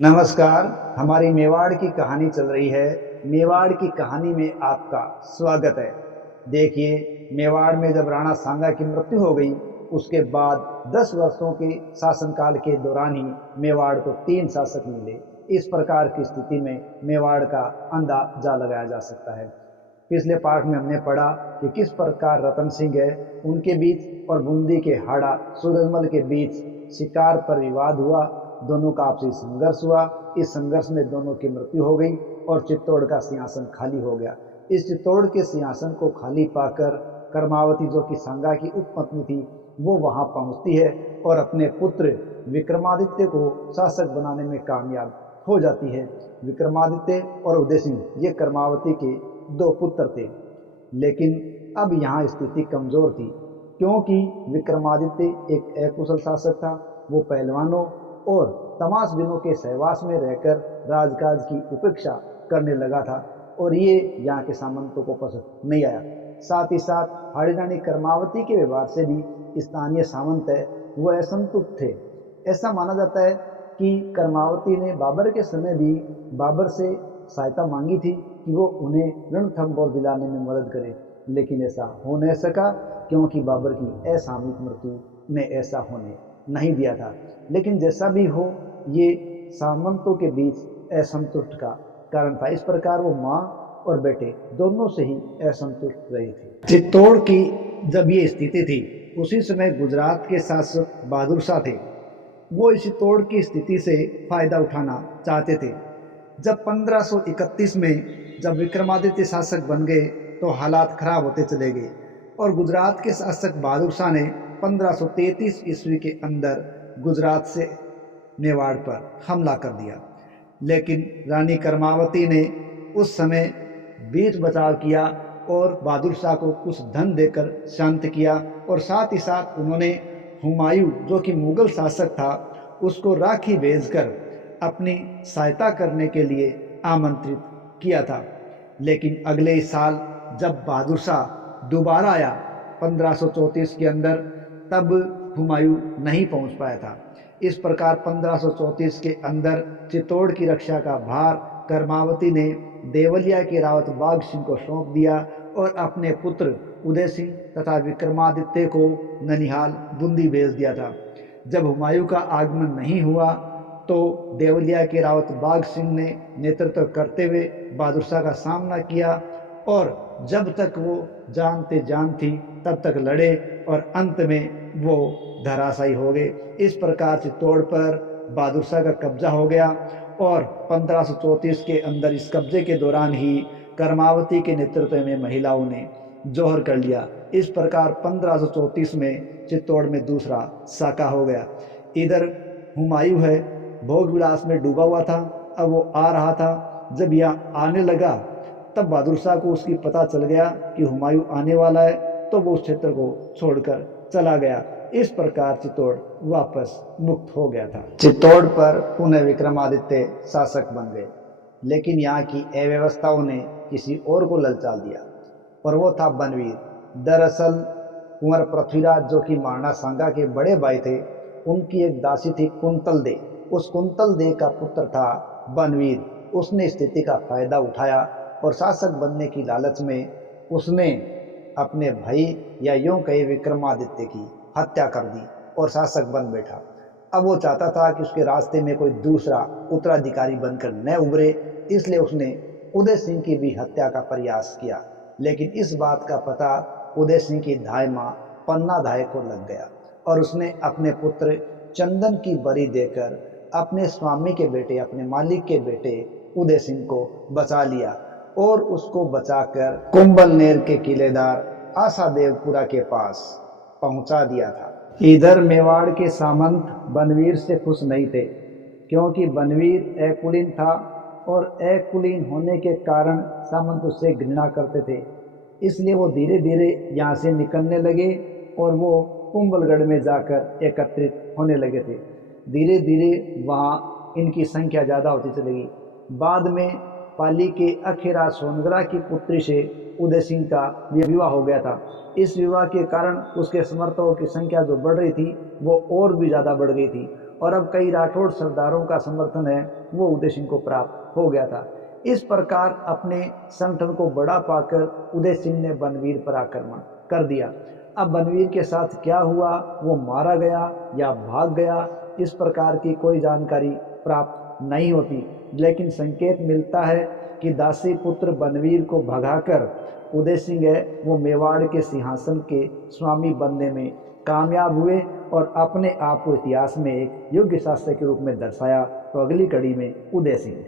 नमस्कार। हमारी मेवाड़ की कहानी चल रही है। मेवाड़ की कहानी में आपका स्वागत है। देखिए, मेवाड़ में जब राणा सांगा की मृत्यु हो गई, उसके बाद 10 वर्षों के शासनकाल के दौरान ही मेवाड़ को 3 शासक मिले। इस प्रकार की स्थिति में मेवाड़ का अंदाजा लगाया जा सकता है। पिछले पाठ में हमने पढ़ा कि किस प्रकार रतन सिंह है उनके बीच और बूंदी के हाड़ा सूरजमल के बीच शिकार पर विवाद हुआ। दोनों का आपसी संघर्ष हुआ। इस संघर्ष में दोनों की मृत्यु हो गई और चित्तौड़ का सिंहासन खाली हो गया। इस चित्तौड़ के सिंहासन को खाली पाकर कर्मावती, जो कि सांगा की उपपत्नी थी, वो वहां पहुंचती है और अपने पुत्र विक्रमादित्य को शासक बनाने में कामयाब हो जाती है। विक्रमादित्य और उदय सिंह ये कर्मावती के 2 पुत्र थे। लेकिन अब यहाँ स्थिति कमजोर थी, क्योंकि विक्रमादित्य एक अकुशल शासक था। वो पहलवानों और तमाशबीनों के सहवास में रहकर राजकाज की उपेक्षा करने लगा था और ये यहाँ के सामंतों को पसंद नहीं आया। साथ ही साथ हाड़ी रानी कर्मावती के व्यवहार से भी स्थानीय सामंत है वो असंतुष्ट थे। ऐसा माना जाता है कि कर्मावती ने बाबर के समय भी बाबर से सहायता मांगी थी कि वो उन्हें रणथंभौर दिलाने में मदद करे, लेकिन ऐसा हो नहीं सका, क्योंकि बाबर की असामयिक मृत्यु ने ऐसा होने नहीं दिया था। लेकिन जैसा भी हो, ये सामंतों के बीच असंतुष्ट का कारण था। इस प्रकार वो माँ और बेटे दोनों से ही असंतुष्ट रहे थे। चित्तौड़ की जब ये स्थिति थी, उसी समय गुजरात के शासक बहादुर शाह थे। वो इस चित्तौड़ की स्थिति से फायदा उठाना चाहते थे। जब 1531 में जब विक्रमादित्य शासक बन गए तो हालात खराब होते चले गए और गुजरात के शासक बहादुर शाह ने 1533 ईस्वी के अंदर गुजरात से मेवाड़ पर हमला कर दिया। लेकिन रानी कर्मावती ने उस समय बीच बचाव किया और बहादुर शाह को कुछ धन देकर शांत किया और साथ ही साथ उन्होंने हुमायूं, जो कि मुगल शासक था, उसको राखी भेजकर अपनी सहायता करने के लिए आमंत्रित किया था। लेकिन अगले ही साल जब बहादुर शाह दोबारा आया 1534 के अंदर, तब हुमायूं नहीं पहुंच पाया था। इस प्रकार 1534 के अंदर चित्तौड़ की रक्षा का भार कर्मावती ने देवलिया के रावत बाघ सिंह को सौंप दिया और अपने पुत्र उदय सिंह तथा विक्रमादित्य को ननिहाल बूंदी भेज दिया था। जब हुमायूं का आगमन नहीं हुआ तो देवलिया के रावत बाघ सिंह ने नेतृत्व करते हुए बहादुर शाह का सामना किया और जब तक वो जान पे जान थी तब तक लड़े और अंत में वो धराशायी हो गए। इस प्रकार चित्तौड़ पर बहादुर शाह का कब्जा हो गया और 1534 के अंदर इस कब्जे के दौरान ही कर्मावती के नेतृत्व में महिलाओं ने जौहर कर लिया। इस प्रकार 1534 में चित्तौड़ में दूसरा साका हो गया। इधर हुमायूं है भोग विलास में डूबा हुआ था। अब वो आ रहा था। जब यह आने लगा तब बहादुर शाह को उसकी पता चल गया कि हुमायूं आने वाला है, तो वो उस क्षेत्र को छोड़कर चला गया। इस प्रकार चित्तौड़ वापस मुक्त हो गया था। चित्तौड़ पर पुनः विक्रमादित्य शासक बन गए, लेकिन यहाँ की अव्यवस्थाओं ने किसी और को ललचा दिया और वो था बनवीर। दरअसल कुंवर पृथ्वीराज, जो कि महाराणा सांगा के बड़े भाई थे, उनकी एक दासी थी कुंतल दे। उस कुंतल दे का पुत्र था बनवीर। उसने स्थिति का फायदा उठाया और शासक बनने की लालच में उसने अपने भाई या यूं कहे विक्रमादित्य की हत्या कर दी और शासक बन बैठा। अब वो चाहता था कि उसके रास्ते में कोई दूसरा उत्तराधिकारी बनकर न उभरे, इसलिए उसने उदय सिंह की भी हत्या का प्रयास किया। लेकिन इस बात का पता उदय सिंह की धाय माँ पन्ना धाय को लग गया और उसने अपने पुत्र चंदन की बलि देकर अपने स्वामी के बेटे, अपने मालिक के बेटे उदय सिंह को बचा लिया और उसको बचाकर कुंभलनेर के किलेदार आशादेवपुरा के पास पहुंचा दिया था। इधर मेवाड़ के सामंत बनवीर से खुश नहीं थे, क्योंकि बनवीर अकुलीन था और अकुलीन होने के कारण सामंत उससे घृणा करते थे। इसलिए वो धीरे धीरे यहाँ से निकलने लगे और वो कुंभलगढ़ में जाकर एकत्रित होने लगे थे। धीरे धीरे वहाँ इनकी संख्या ज़्यादा होती चली गई। बाद में पाली के अखेरा सोनगरा की पुत्री से उदय सिंह का विवाह हो गया था। इस विवाह के कारण उसके समर्थकों की संख्या जो बढ़ रही थी वो और भी ज़्यादा बढ़ गई थी और अब कई राठौड़ सरदारों का समर्थन है वो उदय सिंह को प्राप्त हो गया था। इस प्रकार अपने संगठन को बड़ा पाकर उदय सिंह ने बनवीर पर आक्रमण कर दिया। अब बनवीर के साथ क्या हुआ, वो मारा गया या भाग गया, इस प्रकार की कोई जानकारी प्राप्त नहीं होती, लेकिन संकेत मिलता है कि दासी पुत्र बनवीर को भगाकर उदय सिंह है वो मेवाड़ के सिंहासन के स्वामी बनने में कामयाब हुए और अपने आप को इतिहास में एक योग्य शासक के रूप में दर्शाया। तो अगली कड़ी में उदय सिंह।